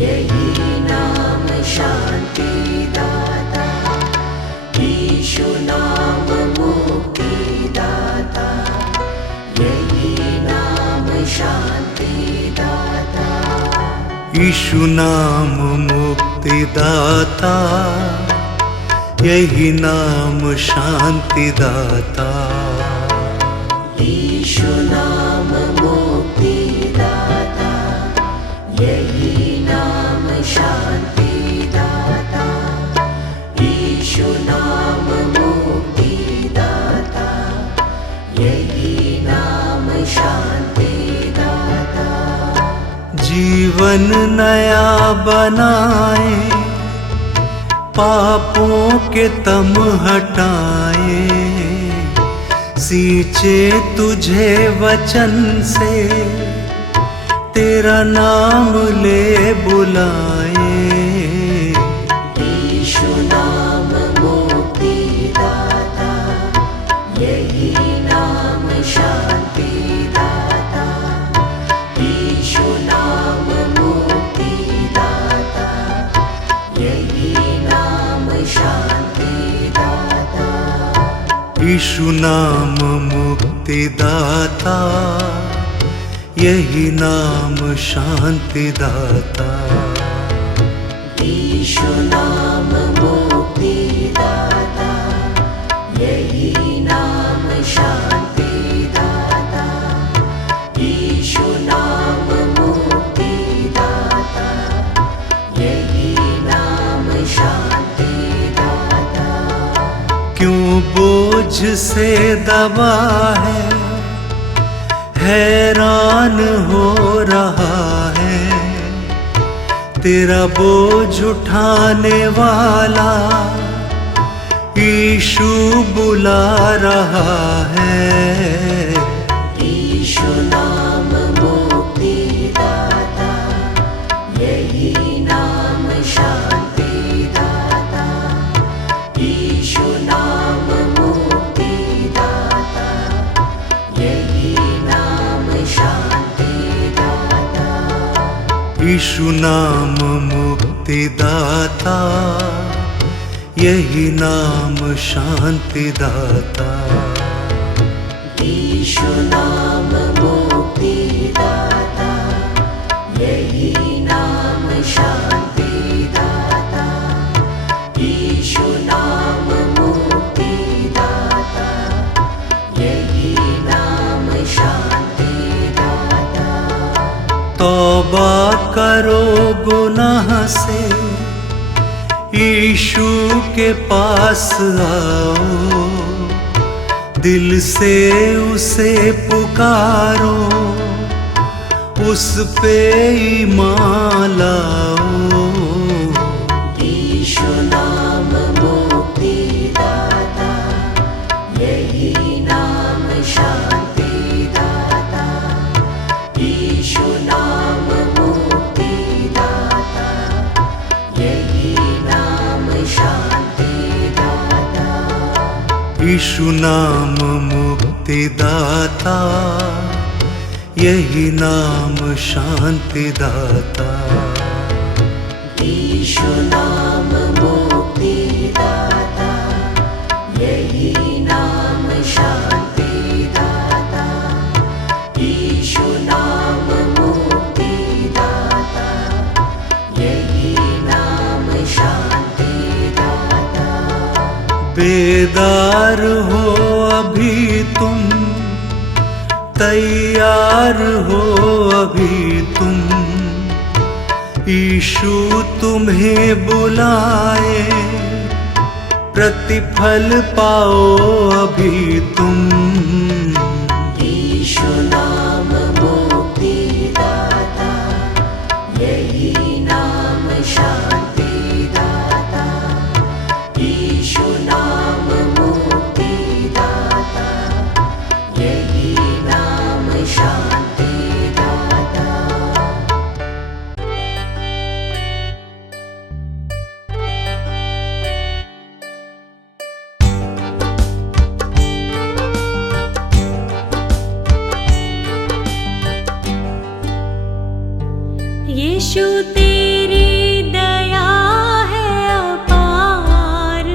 यही नाम शांतिदाता। यीशु नाम मुक्तिदाता, यही नाम शांतिदाता। यीशु नाम मुक्तिदाता, यही नाम शांतिदाता। यीशु नाम मुक्तिदाता, यही नाम शांतिदाता। यीशु नाम मुक्तिदाता, यही नाम शांतिदाता। जीवन नया बनाए, पापों के तम हटाए, सींचे तुझे वचन से, तेरा नाम ले बुलाए। यीशु नाम मुक्तिदाता, यही नाम शांतिदाता। यीशु नाम मुक्तिदाता, यही नाम शांतिदाता। यीशु नाम मुक्तिदाता, यही नाम शांतिदाता। यीशु नाम मुक्तिदाता, यही नाम शांतिदाता। यीशु नाम मुक्तिदाता, यही नाम शांतिदाता। क्यों बोझ से दबा है, हैरान हो रहा है, तेरा बोझ उठाने वाला यीशु बुला रहा है। यीशु नाम मुक्तिदाता, यही नाम शांतिदाता। यीशु नाम मुक्तिदाता, यही नाम शांतिदाता। यीशु नाम मुक्तिदाता, यही नाम शांति दाता। यीशु नाम मुक्तिदाता, यही नाम शांति दाता। यीशु नाम मुक्तिदाता, यही नाम शांति दाता। तौबा करो गुनाह से, यीशु के पास आओ, दिल से उसे पुकारो, उस पे ईमान लाओ। यीशु नाम मुक्तिदाता, यही नाम शांति दाता। यीशु नाम मुक्तिदाता, यही नाम शांति दाता। यीशु नाम मुक्तिदाता, यही नाम शांति दाता। यीशु नाम मुक्तिदाता, यही नाम शांति दाता। यीशु नाम मुक्तिदाता, यही नाम शांति दाता। बेदार हो अभी तुम, तैयार हो अभी तुम, यीशु तुम्हें बुलाए, प्रतिफल पाओ अभी तुम। यीशु नाम मुक्तिदाता, यही नाम शांति दाता। यीशु नाम मुक्तिदाता, यही नाम शांति दाता। यीशु तेरी दया है अपार,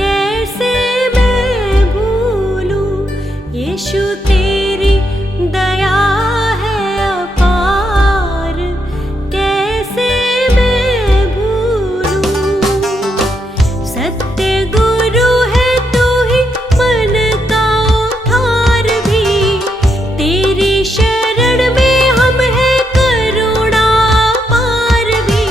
कैसे मैं भूलूं। यीशु तेरी दया है अपार, कैसे मैं भूलूं। सत्य गुरु है तू ही मन का उद्धार भी, तेरी शरण में हम हैं करुणा पार भी।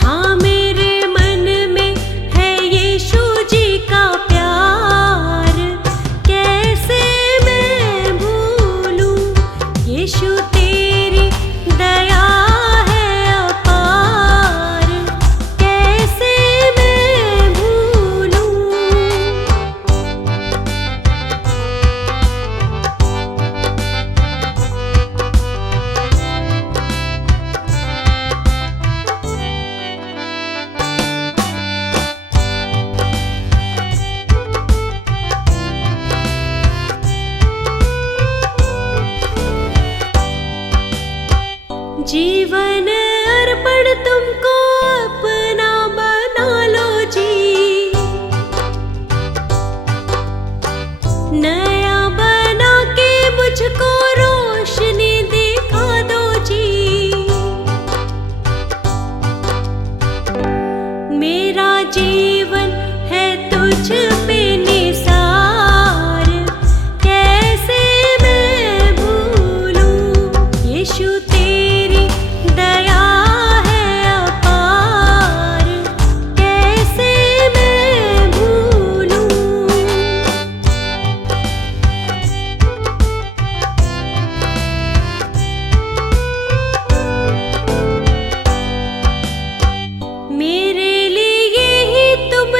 हाँ मेरे मन में है यीशु जी का प्यार, कैसे मैं भूलूं। यीशु तेरी दया है अपार, कैसे मैं भूलूं। जीवन अर्पण तुमको अपना बना लो जी, नया बना के मुझको रोशनी दिखा दो जी। मेरा जीवन है तुझ पे निसार, कैसे मैं भूलूं। यीशु तेरी दया है अपार, कैसे मैं भूलूं। मेरे लिए ही तुम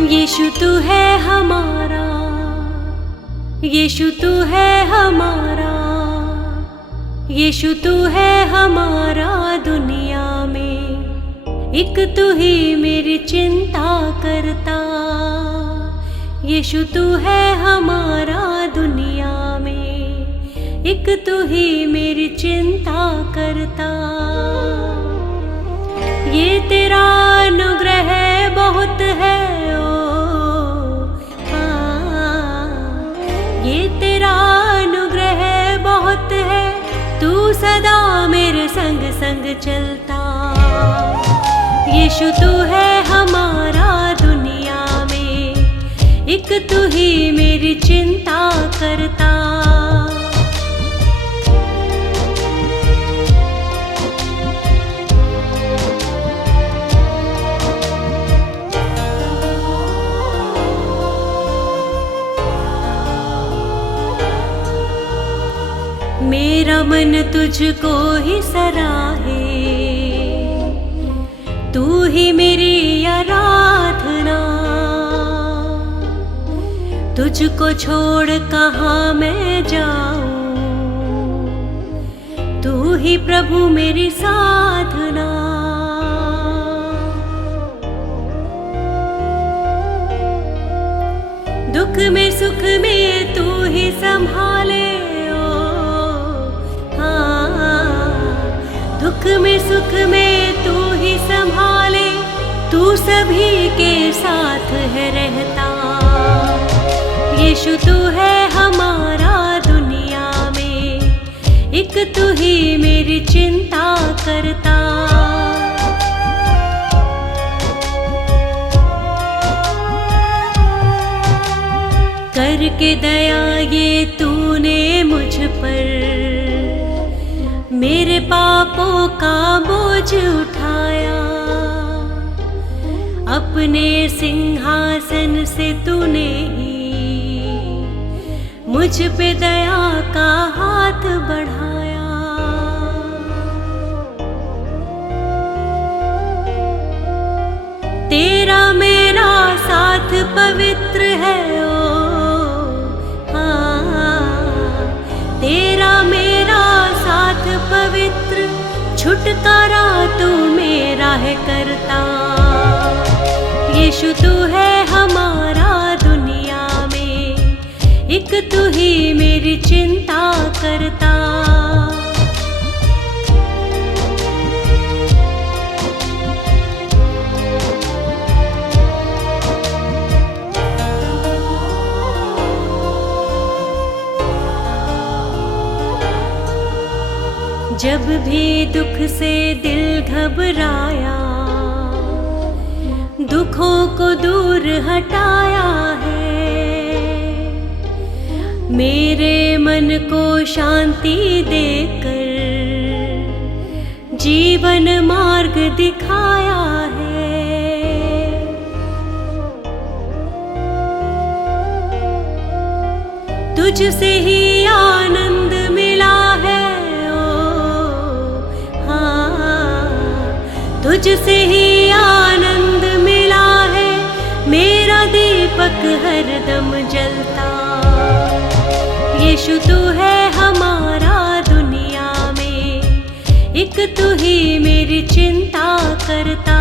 यीशु तू है हमारा, यीशु तू है हमारा, यीशु तू है हमारा दुनिया में, एक तू ही मेरी चिंता करता। यीशु तू है हमारा दुनिया में, एक तू ही मेरी चिंता करता। ये तेरा अनुग्रह बहुत है ये तेरा अनुग्रह बहुत है, तू सदा मेरे संग संग चलता। यीशु तू है हमारा दुनिया में, एक तू ही मेरी चिंता करता। मेरा मन तुझको ही सराहे, तू ही मेरी आराधना। तुझको छोड़ कहाँ मैं जाऊं, तू ही प्रभु मेरी साधना। दुख में सुख में तू ही संभाले, दुख में सुख में तू ही संभाले, तू सभी के साथ है रहता। यीशु तू है हमारा दुनिया में, एक तू ही मेरी चिंता करता। करके दया ये तूने मुझ पर, मेरे पापों का बोझ उठाया। अपने सिंहासन से तूने ही मुझ पे दया का हाथ बढ़ाया। तेरा मेरा साथ पवित्र है तेरा मेरा साथ पवित्र, छुटकारा तू मेरा है करता। यीशु तू है हमारा दुनिया में, एक तू ही मेरी चिंता करता। जब भी दुख से दिल घबराया, दुखों को दूर हटाया है। मेरे मन को शांति देकर जीवन मार्ग दिखाया है। तुझसे ही आनंद मिला है, तुझसे ही आनंद मिला है। मेरा दीपक हरदम जलता। यीशु तू है हमारा दुनिया में, एक तू ही मेरी चिंता करता।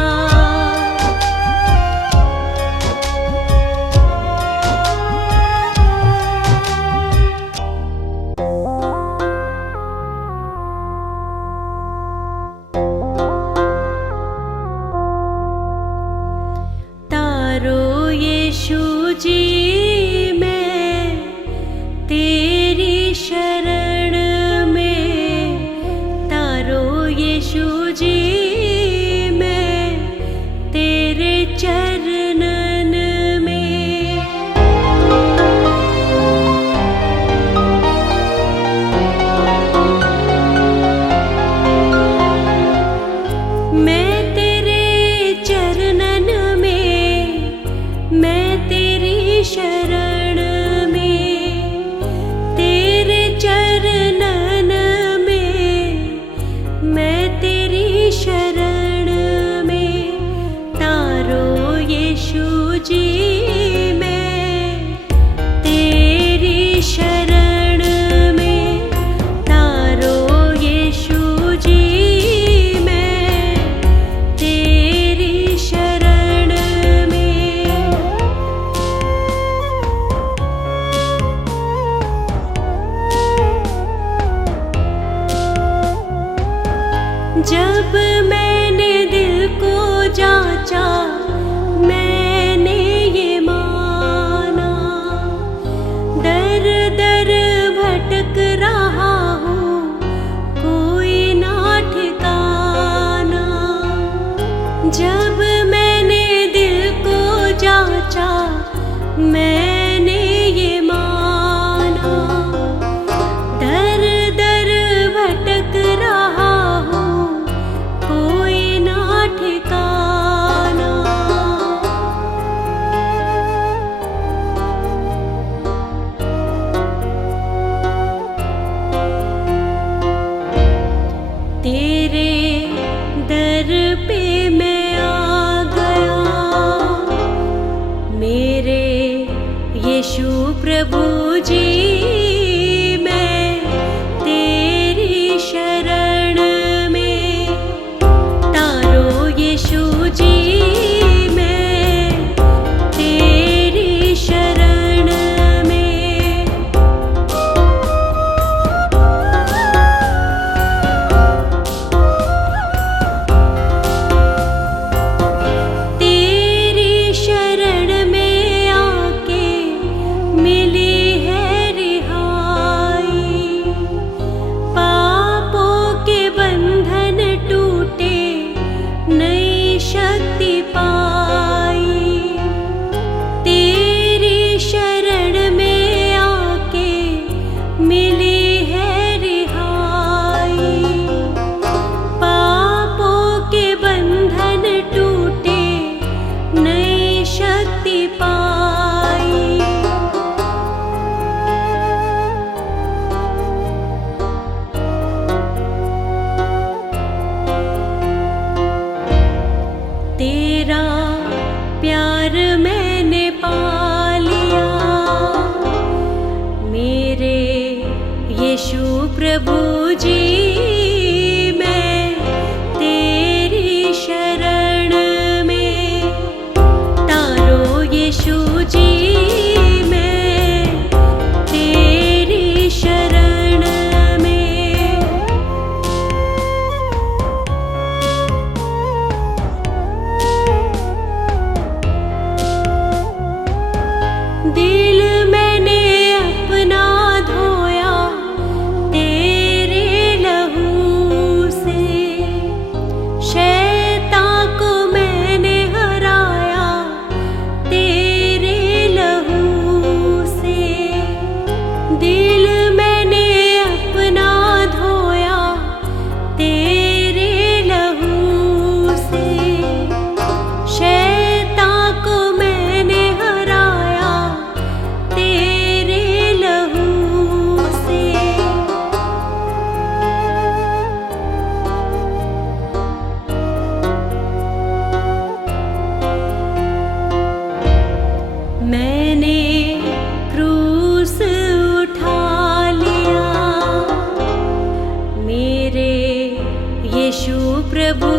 यीशु जी मैं तेरी शरण में, तारो यीशु जी मैं तेरे चरणन में। मैं तेरे चरणन में, मैं तेरी मैंने ये माना, दर दर भटक रहा हूँ, कोई ना ठिकाना। तेरे दर पे मैं आ गया, मेरे यीशु प्रभु जी, मैं तेरी शरण में। तारो यीशु जी, मैं तेरी शरण में। तेरी शरण में आके मिली है रिहाई, पापों के बंधन टूटे, नई शक्ति पाई। तेरी शरण में आके मिली है रिहाई, पापों के बंधन टूटे, नई शक्ति पाई। तेरा प्यार मैंने पा लिया, मेरे यीशु प्रभु जी, मैं तेरी शरण में। तारो यीशु जी, मैं तेरी शरण में। दिल मैंने अपना धोया तेरे लहू से, शैतान को मैंने हराया तेरे लहू से। दिल मैंने अपना धोया तेरे लहू से, शैतान को मैंने हराया तेरे लहू से। मैंने क्रूस उठा लिया, मेरे यीशु प्रभु